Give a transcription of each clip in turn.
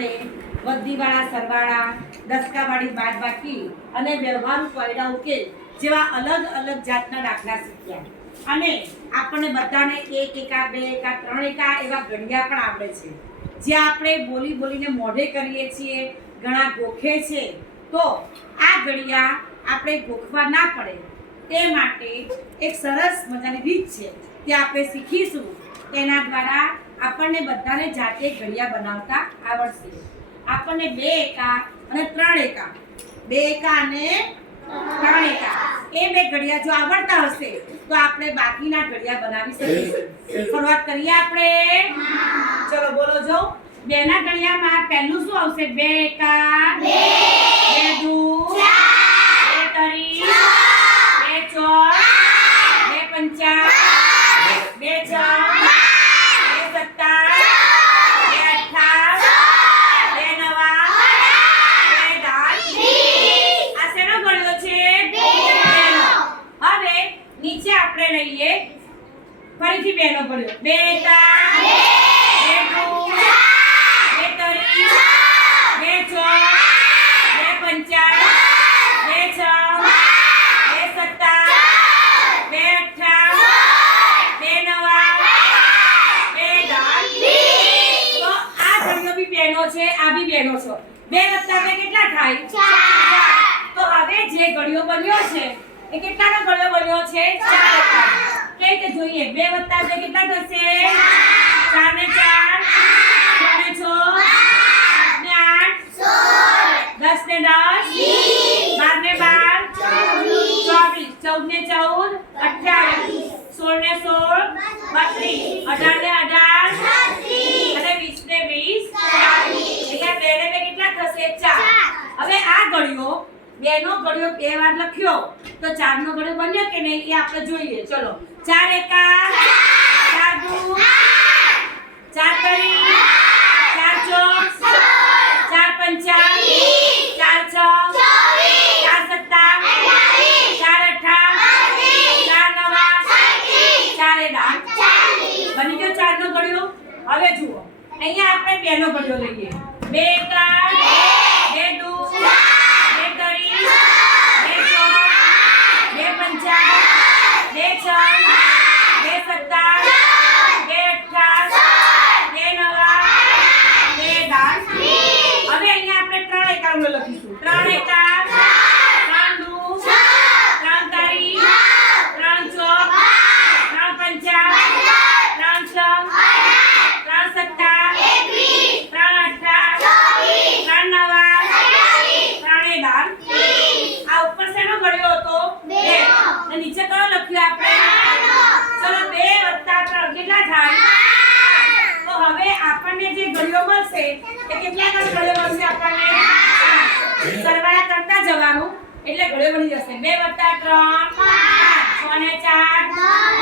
આપણે વધીવાળા સરવાળા, દસકાવાળી બાદબાકી અને વ્યવહારુ કોયડા ઉકેલ જેવા અલગ અલગ જાતના દાખલા શીખ્યા અને આપણને બધાને 1 એકા 2 એકા 3 એકા એવા ઘડિયા પણ આવડે છે જે આપણે બોલી બોલીને મોઢે કરીએ છીએ, ઘણા ગોખે છે. તો આ ઘડિયા આપણે ગોખવા ના પડે તે માટે એક સરસ મજાની રીત છે તે આપણે શીખીશું. તેના દ્વારા આપણને બધાને જાતે ઘડિયા બનાવતા આવડશે. આપણને 2 એકા અને 3 એકા, 2 એકા અને 3 એકા એ બે ઘડિયા જો આવડતા હશે તો આપણે બાકીના ઘડિયા બનાવી શકીશું. શરૂઆત કરીએ આપણે. ચલો બોલો જો. 2 ના ઘડિયામાં પહેલું શું આવશે? 2 એકા 2, 2 દુ 4, 2 તરી 2 ચોર 2 પંચા 2 છ 2 સત્તા 2 અઠ્ઠા 2 નવા 2 10. આ શેનો ઘડિયો છે? 2નો. હવે નીચે આપણે લઈએ ફરીથી 2 નો ઘડિયો. 2 એકા 2, 2 દુ 4, 2 તરી 2 ચોર 2 પંચા 2 છ 2 સત્તા 2 અઠ્ઠા 2 નવા 2 10. તો આ ઘડિયો બી 2 નો છે, આ બી 2 નો છે. 2 વત્તા 2 કેટલા થાય? 4. તો હવે જે ઘડિયો બન્યો છે એ કેટલાનો ઘડિયો બન્યો છે? 4 એકા. કઈ રીતે જોઈએ? 2 વત્તા 2 કેટલા થશે? 4 ને 4 6 ને 6 8 ને 8 10 ને 10 12 ને 12 24 14 ને 14 28 16 ને 16 32 18 ને 18 અને 20 ને 20 અહીંયા 2 ને 2 કેટલા થશે? 4. હવે આ ઘડિયો 2 નો ઘડિયો 2 વાર લખ્યો તો 4 નો ઘડિયો બન્યો કે નહીં એ આપણે જોઈએ. ચલો 4 એકા 4 દુ 4 તરી 4 ચોક 4 પંચા 4 છ 4 સત્તા 4 અઠ્ઠા 4 નવા 4 10. બની ગયો 4 નો ઘડિયો. હવે જુઓ અહીંયા આપણે 2 નો ઘડિયો લઈએ. 2 એકા 2 દુ 2 તરી 2 ચોક 2 પંચા 2 છ 2 સત્તા 2 અઠ્ઠા 2 નવા 2 10. હવે અહીંયા આપણે 3 એકાઉનો લખીશું. 3 એકા 3 દુ 3 તારી 3 ચોક 3 પંચા 3 છ 3 સત્તા 3 અઠ્ઠા 3 નવા 3 10. આ ઉપર શેનો ઘડિયો હતો? 2. અને નીચે કયો લખ્યો આપણે? ચલો 2 વત્તા 3 કેટલા થાય? તો હવે આપણને જે ઘડિયો મળશે એ કેટલાનો ઘડિયો મળશે આપણને? 8. સરવાળા કરતા જવાનું એટલે ઘડિયો બની જશે. 2 વત્તા 3 5 6 ને 4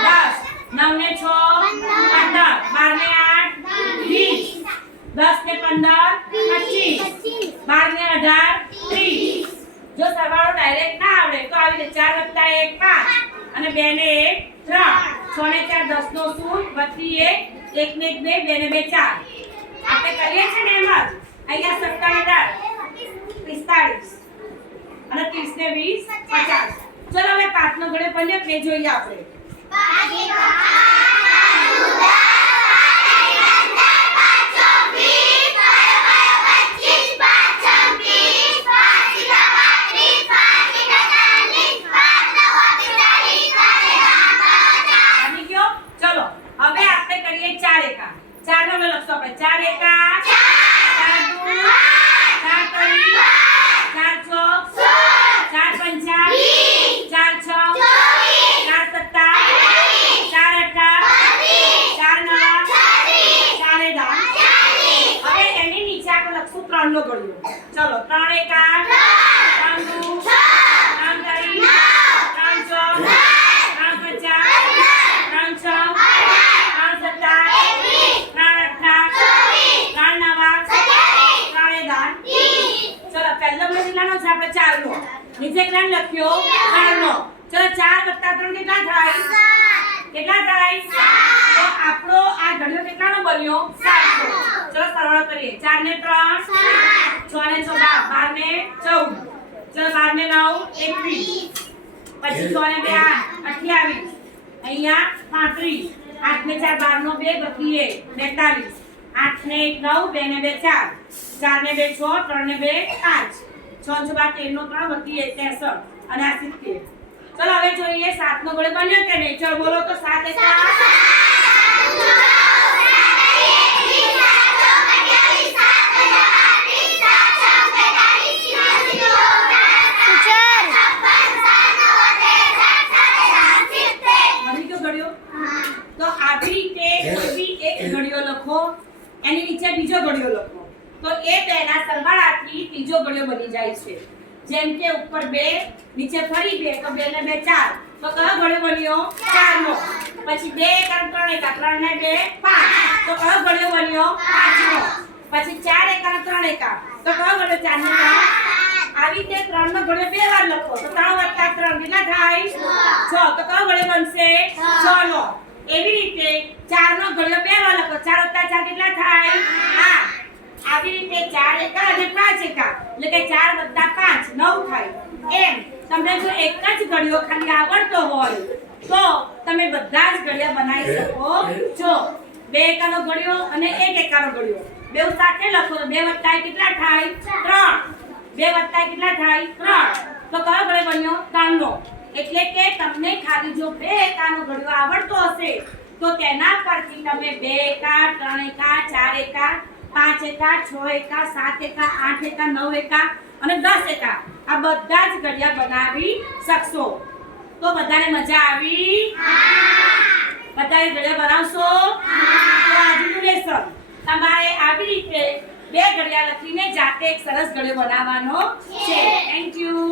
10 9 ને 6 15 12 ને 8 20 10 ને 15 25 12 ને 18 30. જો સરવાળો ડાયરેક્ટ ના આવડે તો આવી રીતે 4 વત્તા 1 5 અને 2 ને 1 3 6 ને 4 10 નો શૂન્ય વત્તી 1 1 ને 1 2 2 ને 2 4. આપણે કરીએ છીએ ને એમ જ. અહીંયા 17 ને 45 અને 30 ને 20 50. ચલો હવે 5 નો ઘડિયો બન્યો કે જોઈએ આપણે. 5 એકા 5 3 નો ઘડિયો. ચલો 3 એકા 3 દુ 3 તરી 3 ચોક 3 પંચા 3 છ 3 સત્તા 3 અઠ્ઠા 3 નવા 3 10. ચલો પહેલો મહિલાનો છે આપણે 4 નો. નીચે કેટલા લખ્યો? 4 નો. ચલો 4 વત્તા 3 કેટલા થાય? 7. કેટલા થાય? તો આપણો આ ઘડિયો કેટલાનો બન્યો? 7 નો. ચલો સરવાળો કરીએ 4 ને 3 6 ને 6 12 ને 14 ચલો 12 ને 9 21 પછી 6 ને 2 8 28 અહીંયા 35 8 ને 4 12 નો 2 બકીએ 42 8 ને 1 9 2 ને 2 4 4 ને 2 6 3 ને 2 5 6 ને 13 નો 3 બકીએ 63 અને આ 70 ચલો હવે જોઈએ 7 નો ગળે બન્યો કે નહીં ચલો બોલો તો 7 એકા તો આવી રીતે કોઈ બી એક ઘડિયો લખો એની નીચે બીજો ઘડિયો લખો તો એ બેના સરવાળાથી ત્રીજો ઘડિયો બની જાય છે જેમ કે ઉપર 2 નીચે ફરી 2 તો 2 ને 2 4 તો કયો ઘડિયો બન્યો 4 નો પછી 2 એકા 3 એકા 3 ને 2 5 તો કયો ઘડિયો બન્યો 5 નો પછી 4 એકા 3 એકા તો કયો ઘડિયો 4 ને 3 આવી રીતે 3 નો ઘડિયો બે વાર લખો તો 3 વત્તા 3 કેટલા થાય 6 તો કયો ઘડિયો બનશે 6 નો એવી રીતે 4 નો ઘડિયો બે વાર લખો 4 વત્તા 4 કેટલા થાય 8 આવી રીતે 4 એકા અને 5 એકા એટલે કે 4 વત્તા 5 9 થાય એમ તમને જો એક જ ઘડિયો ખાલી આવડતો હોય તો તમે બધા જ ઘડિયા બનાવી શકો છો 2 એકાનો ઘડિયો અને 1 એકાનો ઘડિયો બેવ સાથે લખો તો 2 વત્તા કેટલા થાય 3 2 વત્તા કેટલા થાય 3 તો કયો ઘડિયો બન્યો 3 નો એટલે કે તમને ખાલી જો 2 એકાનો ઘડિયો આવડતો હશે તો તેના પરથી તમે 2 એકા 3 એકા 4 એકા 5 એકા 6 એકા 7 એકા 8 એકા 9 એકા અને 10 એકા આ બધા જ ઘડિયા બનાવી શકશો તો બધાને મજા આવી બધાએ ઘડિયા બનાવશો તો આજનું લેસન તમારે આવી રીતે 2 ઘડિયા લખીને જાતે એક સરસ ઘડિયો બનાવવાનો છે થેન્ક યુ